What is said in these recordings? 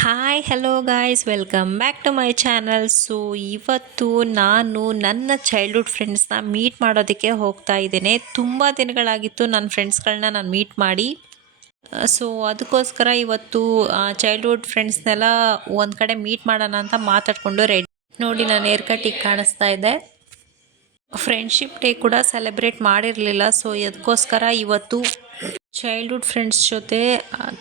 Hi hello guys welcome back to my channel so ಇವತ್ತು ನಾನು ನನ್ನ ಚೈಲ್ಡ್ಹುಡ್ ಫ್ರೆಂಡ್ಸ್ನ ಮೀಟ್ ಮಾಡೋದಕ್ಕೆ ಹೋಗ್ತಾ ಇದ್ದೇನೆ. ತುಂಬ ದಿನಗಳಾಗಿತ್ತು ನನ್ನ ಫ್ರೆಂಡ್ಸ್ಗಳನ್ನ ನಾನು ಮೀಟ್ ಮಾಡಿ. ಸೊ ಅದಕ್ಕೋಸ್ಕರ ಇವತ್ತು ಚೈಲ್ಡ್ಹುಡ್ ಫ್ರೆಂಡ್ಸ್ನೆಲ್ಲ ಒಂದು ಕಡೆ ಮೀಟ್ ಮಾಡೋಣ ಅಂತ ಮಾತಾಡಿಕೊಂಡು ರೆಡಿ ನೋಡಿ, ನಾನು ಏರ್ ಕಟ್ಟಿಗೆ ಕಾಣಿಸ್ತಾ ಇದೆ. ಫ್ರೆಂಡ್ಶಿಪ್ ಡೇ ಕೂಡ ಸೆಲೆಬ್ರೇಟ್ ಮಾಡಿರಲಿಲ್ಲ. ಸೊ ಅದಕ್ಕೋಸ್ಕರ ಇವತ್ತು ಚೈಲ್ಡ್ಹುಡ್ ಫ್ರೆಂಡ್ಸ್ ಜೊತೆ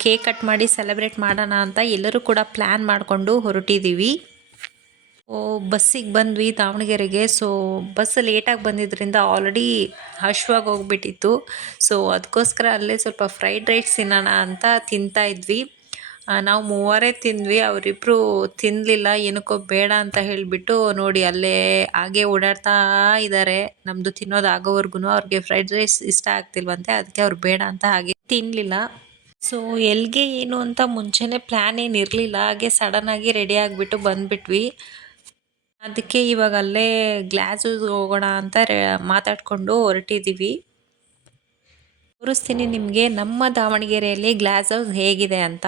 ಕೇಕ್ ಕಟ್ ಮಾಡಿ ಸೆಲೆಬ್ರೇಟ್ ಮಾಡೋಣ ಅಂತ ಎಲ್ಲರೂ ಕೂಡ ಪ್ಲ್ಯಾನ್ ಮಾಡಿಕೊಂಡು ಹೊರಟಿದ್ದೀವಿ ಓ ಬಸ್ಸಿಗೆ ಬಂದ್ವಿ ದಾವಣಗೆರೆಗೆ. ಸೊ ಬಸ್ ಲೇಟಾಗಿ ಬಂದಿದ್ದರಿಂದ ಆಲ್ರೆಡಿ ಹಶ್ವಾಗಿ ಹೋಗ್ಬಿಟ್ಟಿತ್ತು. ಸೊ ಅದಕ್ಕೋಸ್ಕರ ಅಲ್ಲೇ ಸ್ವಲ್ಪ ಫ್ರೈಡ್ ರೈಸ್ ತಿನ್ನೋಣ ಅಂತ ತಿಂತಾ ಇದ್ವಿ. ನಾವು ಮೂವರೇ ತಿಂದ್ವಿ ಅವರಿಬ್ಬರು ತಿನ್ನಲಿಲ್ಲ ಏನಕ್ಕೋ ಬೇಡ ಅಂತ ಹೇಳಿಬಿಟ್ಟು ನೋಡಿ ಅಲ್ಲೇ ಹಾಗೆ ಓಡಾಡ್ತಾ ಇದ್ದಾರೆ ನಮ್ಮದು ತಿನ್ನೋದು ಆಗೋವರೆಗೂ ಅವ್ರಿಗೆ ಫ್ರೈಡ್ ರೈಸ್ ಇಷ್ಟ ಆಗ್ತಿಲ್ವಂತೆ ಅದಕ್ಕೆ ಅವ್ರು ಬೇಡ ಅಂತ ಹಾಗೆ ತಿನ್ನಲಿಲ್ಲ ಸೊ ಎಲ್ಲಿಗೆ ಏನು ಅಂತ ಮುಂಚೆನೇ ಪ್ಲ್ಯಾನ್ ಏನು ಇರಲಿಲ್ಲ, ಹಾಗೆ ಸಡನ್ನಾಗಿ ರೆಡಿ ಆಗಿಬಿಟ್ಟು ಬಂದ್ಬಿಟ್ವಿ. ಅದಕ್ಕೆ ಇವಾಗ ಅಲ್ಲೇ ಗ್ಲಾಸಸ್ ಹೋಗೋಣ ಅಂತ ಮಾತಾಡ್ಕೊಂಡು ಹೊರಟಿದ್ದೀವಿ ತೋರಿಸ್ತೀನಿ ನಿಮಗೆ, ನಮ್ಮ ದಾವಣಗೆರೆಯಲ್ಲಿ ಗ್ಲಾಸ್ ಹೌಸ್ ಹೇಗಿದೆ ಅಂತ.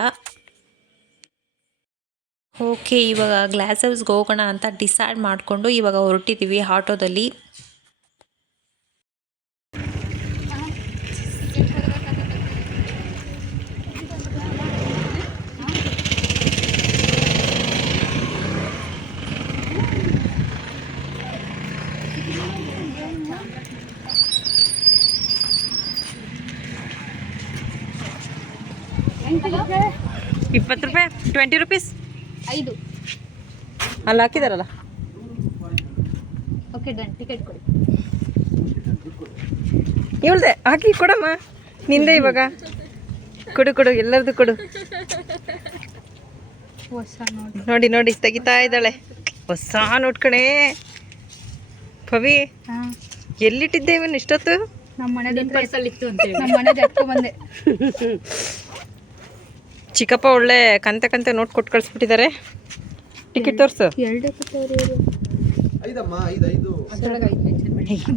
ಓಕೆ ಇವಾಗ ಗ್ಲಾಸ್ ಹೋಗೋಣ ಅಂತ ಡಿಸೈಡ್ ಮಾಡಿಕೊಂಡು ಇವಾಗ ಹೊರಟಿದ್ದೀವಿ ಆಟೋದಲ್ಲಿ. ಇಪ್ಪತ್ತು ರೂಪಾಯಿ ಟ್ವೆಂಟಿ ರುಪೀಸ್ ಐದು. ಅಲ್ಲಿ ಹಾಕಿದಾರಲ್ಲ? ಓಕೆ ಡನ್ ಟಿಕೆಟ್ ಕೊಡಿ. ಇವಳ್ದೆ ಹಾಕಿ ಕೊಡಮ್ಮ. ನಿಂದೆ ಇವಾಗ. ಕೊಡು ಕೊಡು ಎಲ್ಲರದು ಕೊಡು. ಹೊಸ ನೋಡಿ ನೋಡಿ ನೋಡಿ ತೆಗಿತಾ ಇದ್ದಾಳೆ. ಹೊಸ ನೋಡ್ಕಣೆ ಪವಿ ಹಾ. ಎಲ್ಲಿಟ್ಟಿದ್ದೆ ಇವನ್ ಇಷ್ಟೊತ್ತು? ನಮ್ಮ ಮನೆ ಇತ್ತು ಅಂತ ನಮ್ಮ ಮನೆ ಬಂದೆ. ಚಿಕ್ಕಪ್ಪ ಒಳ್ಳೆ ಕಂತೆ ಕಂತೆ ನೋಟ್ ಕೊಟ್ಟು ಕಳಿಸ್ಬಿಟ್ಟಿದ್ದಾರೆ. ಟಿಕೆಟ್ ತೋರಿಸು.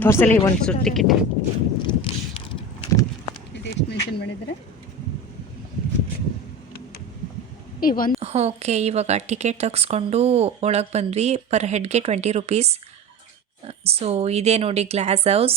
ತೋರಿಸಲಿ ಒಂದು ಸು ಟಿಕೆಟ್ ಇದು ಎಷ್ಟು ಮೆನ್ಷನ್ ಮಾಡಿದ್ದಾರೆ ಈ ಒಂದು ಓಕೆ ಇವಾಗ ಟಿಕೆಟ್ ತೆಗೆಸ್ಕೊಂಡು ಒಳಗೆ ಬಂದ್ವಿ. ಪರ್ ಹೆಡ್ಗೆ ಟ್ವೆಂಟಿ ರುಪೀಸ್ ಸೊ ಇದೇ ನೋಡಿ glass house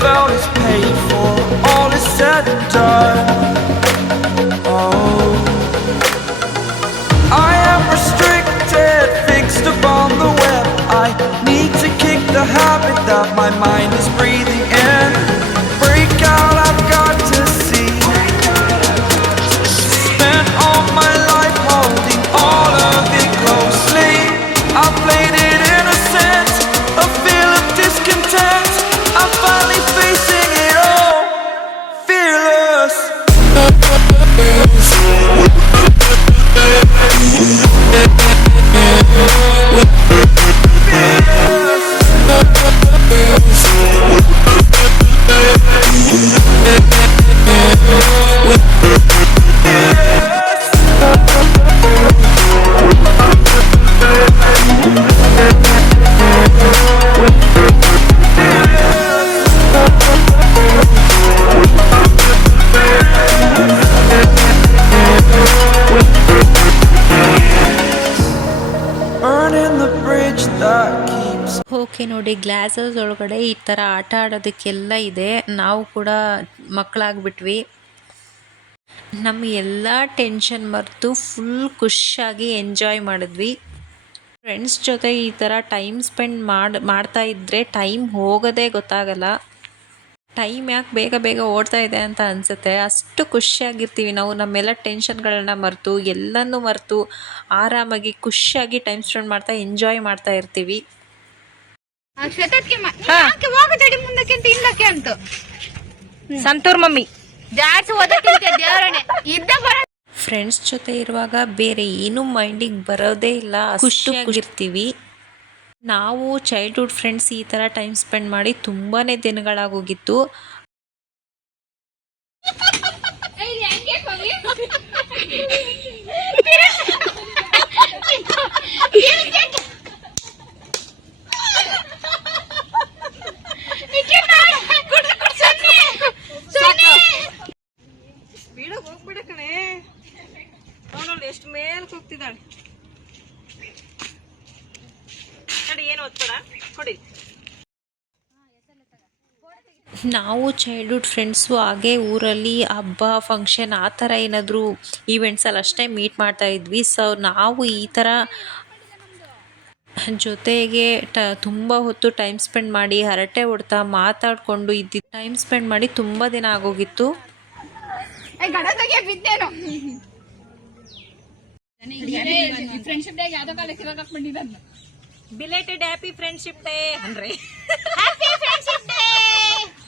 Felt is paid for, okay ನೋಡಿ ಗ್ಲಾಸಸ್ ಒಳಗಡೆ ಈ ಥರ ಆಟ ಆಡೋದಕ್ಕೆಲ್ಲ ಇದೆ. ನಾವು ಕೂಡ ಮಕ್ಕಳಾಗ್ಬಿಟ್ವಿ. ನಮ್ಮ ಎಲ್ಲ ಟೆನ್ಷನ್ ಮರೆತು ಫುಲ್ ಖುಷಿಯಾಗಿ ಎಂಜಾಯ್ ಮಾಡಿದ್ವಿ. ಫ್ರೆಂಡ್ಸ್ ಜೊತೆ ಈ ಥರ ಟೈಮ್ ಸ್ಪೆಂಡ್ ಮಾಡಿ, ಮಾಡ್ತಾ ಇದ್ದರೆ ಟೈಮ್ ಹೋಗೋದೇ ಗೊತ್ತಾಗಲ್ಲ. ಟೈಮ್ ಯಾಕೆ ಬೇಗ ಬೇಗ ಓಡ್ತಾ ಇದೆ ಅಂತ ಅನಿಸುತ್ತೆ. ಅಷ್ಟು ಖುಷಿಯಾಗಿರ್ತೀವಿ ನಾವು. ನಮ್ಮೆಲ್ಲ ಟೆನ್ಷನ್ಗಳನ್ನ ಮರೆತು ಎಲ್ಲನೂ ಮರೆತು ಆರಾಮಾಗಿ ಖುಷಿಯಾಗಿ ಟೈಮ್ ಸ್ಪೆಂಡ್ ಮಾಡ್ತಾ ಎಂಜಾಯ್ ಮಾಡ್ತಾ ಇರ್ತೀವಿ. ಸಂತೂರ್ ಮಮ್ಮಿ. ಫ್ರೆಂಡ್ಸ್ ಜೊತೆ ಇರುವಾಗ ಬೇರೆ ಏನು ಮೈಂಡಿಗೆ ಬರೋದೇ ಇಲ್ಲ. ಖುಷಿಯಾಗಿರ್ತೀವಿ ನಾವು ಚೈಲ್ಡ್ಹುಡ್ ಫ್ರೆಂಡ್ಸ್ ಈ ಥರ ಟೈಮ್ ಸ್ಪೆಂಡ್ ಮಾಡಿ ತುಂಬಾ ದಿನಗಳಾಗೋಗಿತ್ತು ಎಷ್ಟು ಮೇಲ್ಕ್ ಹೋಗ್ತಿದ್ದಾಳೆ. ನೋಡಿ ಏನು ಓದ್ಬೇಡ ಕೊಡಿ. ನಾವು ಚೈಲ್ಡ್ಹುಡ್ ಫ್ರೆಂಡ್ಸು ಹಾಗೆ ಊರಲ್ಲಿ ಹಬ್ಬ ಫಂಕ್ಷನ್ ಆ ಥರ ಏನಾದರೂ ಈವೆಂಟ್ಸಲ್ಲಿ ಅಷ್ಟೇ ಮೀಟ್ ಮಾಡ್ತಾ ಇದ್ವಿ. ಸೊ ನಾವು ಈ ಥರ ಜೊತೆಗೆ ಟ ತುಂಬ ಹೊತ್ತು ಟೈಮ್ ಸ್ಪೆಂಡ್ ಮಾಡಿ ಹರಟೆ ಹೊಡ್ತಾ ಮಾತಾಡಿಕೊಂಡು ಇದ್ದಿದ್ದು ಟೈಮ್ ಸ್ಪೆಂಡ್ ಮಾಡಿ ತುಂಬ ದಿನ ಆಗೋಗಿತ್ತು. ಫ್ರೆಂಡ್ಶಿಪ್ ಡೇ ಯಾವ್ದೋ ಕಾಲಕ್ಕೆ ಇವಾಗ ಹಾಕ್ಬಿಟ್ಟಿದ್ದ ಬಿಲೇಟೆಡ್ ಹ್ಯಾಪಿ ಫ್ರೆಂಡ್ಶಿಪ್ ಡೇ ಅನ್ರಿ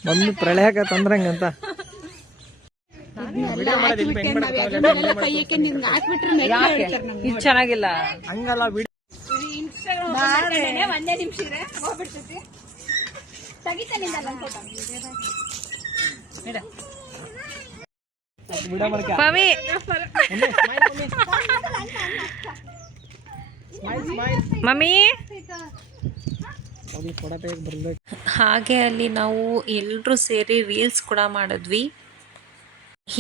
ಮಮ್ಮಿ ಪ್ರಳಯಕ ತಂದ್ರಂಗಂತ ಕೈಯಕ್ಕೆ ಪ್ರಳಯಕ ಹಾಕ್ಬಿಟ್ರೆ ಇದು ಚೆನ್ನಾಗಿಲ್ಲ. ಹಂಗಲ್ಲ ಬಿಡಿ. ಒಂದೇ ನಿಮಿಷ ಇದೆ ಹೋಗ್ಬಿಡ್ತೈತಿ. ಮಮ್ಮಿ ಹಾಗೆ ಅಲ್ಲಿ ನಾವು ಎಲ್ಲರೂ ಸೇರಿ ರೀಲ್ಸ್ ಕೂಡ ಮಾಡಿದ್ವಿ.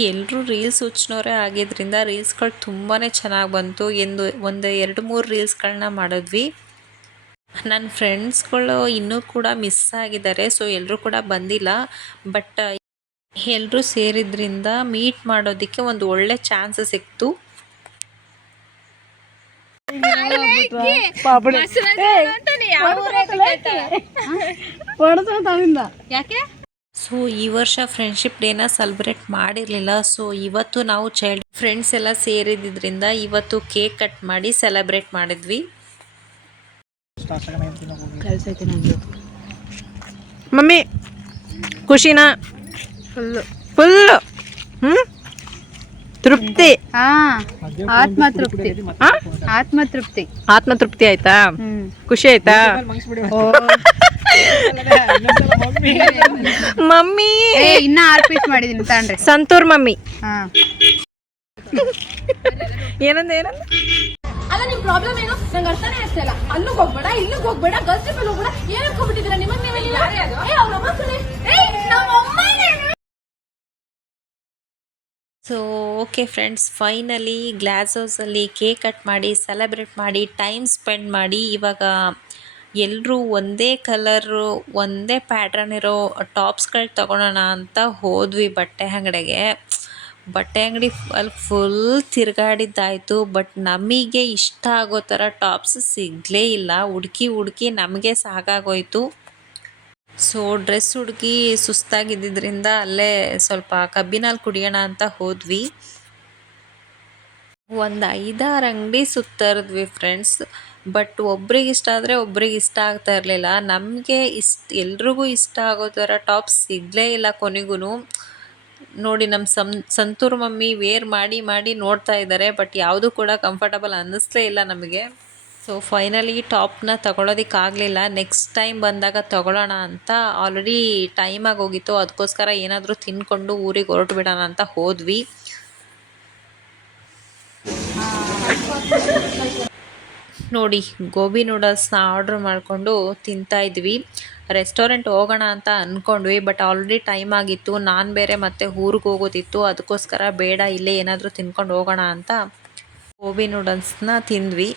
ಎಲ್ಲರೂ ರೀಲ್ಸ್ ಹುಚ್ಚಿನವರೇ ಆಗಿದ್ದರಿಂದ ರೀಲ್ಸ್ಗಳು ತುಂಬಾ ಚೆನ್ನಾಗಿ ಬಂತು. ಎಂದು ಒಂದು ಎರಡು ಮೂರು ರೀಲ್ಸ್ಗಳನ್ನ ಮಾಡಿದ್ವಿ. ನನ್ನ ಫ್ರೆಂಡ್ಸ್ಗಳು ಇನ್ನೂ ಕೂಡ ಮಿಸ್ ಆಗಿದ್ದಾರೆ ಸೊ ಎಲ್ಲರೂ ಕೂಡ ಬಂದಿಲ್ಲ. ಬಟ್ ಎಲ್ಲರೂ ಸೇರಿದ್ರಿಂದ ಮೀಟ್ ಮಾಡೋದಕ್ಕೆ ಒಂದು ಒಳ್ಳೆ ಚಾನ್ಸ್ ಸಿಕ್ತು. ಯಾಕೆ? ಸೊ ಈ ವರ್ಷ ಫ್ರೆಂಡ್ಶಿಪ್ ಡೇನ ಸೆಲೆಬ್ರೇಟ್ ಮಾಡಿರಲಿಲ್ಲ. ಸೊ ಇವತ್ತು ನಾವು ಚೈಲ್ಡ್ ಫ್ರೆಂಡ್ಸ್ ಎಲ್ಲ ಸೇರಿದ್ರಿಂದ ಇವತ್ತು ಕೇಕ್ ಕಟ್ ಮಾಡಿ ಸೆಲೆಬ್ರೇಟ್ ಮಾಡಿದ್ವಿ. ಮಮ್ಮಿ ಖುಷಿನಾ? ಫುಲ್ಲು ಫುಲ್ಲು ಹ್ಞೂ ತೃಪ್ತಿ. ಹಾ ಆತ್ಮ ತೃಪ್ತಿ? ಆತ್ಮ ತೃಪ್ತಿ ಆತ್ಮ ತೃಪ್ತಿ ಆಯ್ತಾ ಖುಷಿ ಆಯ್ತಾ? ಮಮ್ಮಿ. ಏ ಇನ್ನ ಆರ್ ಪೀಸ್ ಮಾಡಿದೀನಿ ತಾನ್ರಿ ಸಂತೂರ್ ಮಮ್ಮಿ. ಹಾ. ಏನಂದ ಏನಂದ? ಅಲ್ಲ ನಿಮ್ ಪ್ರಾಬ್ಲಮ್ ಏನು? ನಂಗೆ ಅರ್ಥನೇ ಆಗ್ತಾ ಇಲ್ಲ. ಅಲ್ಲಿಗೆ ಹೋಗ್ಬೇಡ ಇಲ್ಲಿಗೆ ಹೋಗ್ಬೇಡ ಗಲ್ಸ್ ಟ್ರಿಪ್ ಹೋಗ್ಬೇಡ. ಏನಕ್ಕೆ ಹೋಗ್ಬಿಟ್ಟಿದ್ದೀರಾ? ನಿಮಗೆ ನೀವೇ ಇಲ್ಲ ಏ ಅವ್ರ ಅಮ್ಮ so okay friends finally glass ಹೌಸಲ್ಲಿ cake cut ಮಾಡಿ ಸೆಲೆಬ್ರೇಟ್ ಮಾಡಿ ಟೈಮ್ ಸ್ಪೆಂಡ್ ಮಾಡಿ, ಇವಾಗ ಎಲ್ಲರೂ ಒಂದೇ ಕಲರು ಒಂದೇ ಪ್ಯಾಟ್ರನ್ ಇರೋ ಟಾಪ್ಸ್ಗಳು ತಗೊಳ್ಳೋಣ ಅಂತ ಹೋದ್ವಿ ಬಟ್ಟೆ ಅಂಗಡಿಗೆ. ಬಟ್ಟೆ ಅಂಗಡಿ ಅಲ್ಲಿ ಫುಲ್ ತಿರುಗಾಡಿದ್ದಾಯಿತು ಬಟ್ ನಮಗೆ ಇಷ್ಟ ಆಗೋ ಥರ ಟಾಪ್ಸ್ ಸಿಗಲೇ ಇಲ್ಲ. ಹುಡುಕಿ ಹುಡುಕಿ ನಮಗೆ ಸಾಕಾಗೋಯ್ತು. ಸೊ ಡ್ರೆಸ್ ಹುಡುಕಿ ಸುಸ್ತಾಗಿದ್ದರಿಂದ ಅಲ್ಲೇ ಸ್ವಲ್ಪ ಕಬ್ಬಿನಲ್ಲಿ ಕುಡಿಯೋಣ ಅಂತ ಹೋದ್ವಿ. ಒಂದು ಐದಾರು ಅಂಗಡಿ ಸುತ್ತರಿದ್ವಿ ಫ್ರೆಂಡ್ಸ್ ಬಟ್ ಒಬ್ರಿಗೆ ಇಷ್ಟ ಆದರೆ ಒಬ್ರಿಗೆ ಇಷ್ಟ ಆಗ್ತಾ ಇರಲಿಲ್ಲ. ನಮಗೆ ಇಷ್ಟ, ಎಲ್ರಿಗೂ ಇಷ್ಟ ಆಗೋ ಥರ ಟಾಪ್ಸ್ ಸಿಗಲೇ ಇಲ್ಲ ಕೊನೆಗೂ ನೋಡಿ ನಮ್ಮ ಸಂ, ಸಂತೂರ್ ಮಮ್ಮಿ ವೇರ್ ಮಾಡಿ ಮಾಡಿ ನೋಡ್ತಾ ಇದ್ದಾರೆ ಬಟ್ ಯಾವುದೂ ಕೂಡ ಕಂಫರ್ಟಬಲ್ ಅನ್ನಿಸ್ಲೇ ಇಲ್ಲ ನಮಗೆ. ಸೊ ಫೈನಲಿ ಟಾಪ್ನ ತಗೊಳ್ಳೋದಕ್ಕಾಗಲಿಲ್ಲ ನೆಕ್ಸ್ಟ್ ಟೈಮ್ ಬಂದಾಗ ತಗೊಳ್ಳೋಣ ಅಂತ ಆಲ್ರೆಡಿ ಟೈಮ್ ಆಗೋಗಿತ್ತು ಅದಕ್ಕೋಸ್ಕರ ಏನಾದರೂ ತಿನ್ಕೊಂಡು ಊರಿಗೆ ಹೊರಟು ಬಿಡೋಣ ಅಂತ ಹೋದ್ವಿ. ನೋಡಿ, ಗೋಬಿ ನೂಡಲ್ಸ್ನ ಆರ್ಡ್ರ್ ಮಾಡಿಕೊಂಡು ತಿಂತಾ ಇದ್ವಿ. ರೆಸ್ಟೋರೆಂಟ್ ಹೋಗೋಣ ಅಂತ ಅಂದ್ಕೊಂಡ್ವಿ ಬಟ್ ಆಲ್ರೆಡಿ ಟೈಮ್ ಆಗಿತ್ತು. ನಾನು ಬೇರೆ ಮತ್ತೆ ಊರಿಗೆ ಹೋಗೋದಿತ್ತು. ಅದಕ್ಕೋಸ್ಕರ ಬೇಡ, ಇಲ್ಲೇ ಏನಾದರೂ ತಿನ್ಕೊಂಡು ಹೋಗೋಣ ಅಂತ ಗೋಬಿ ನೂಡಲ್ಸ್ನ ತಿಂದ್ವಿ.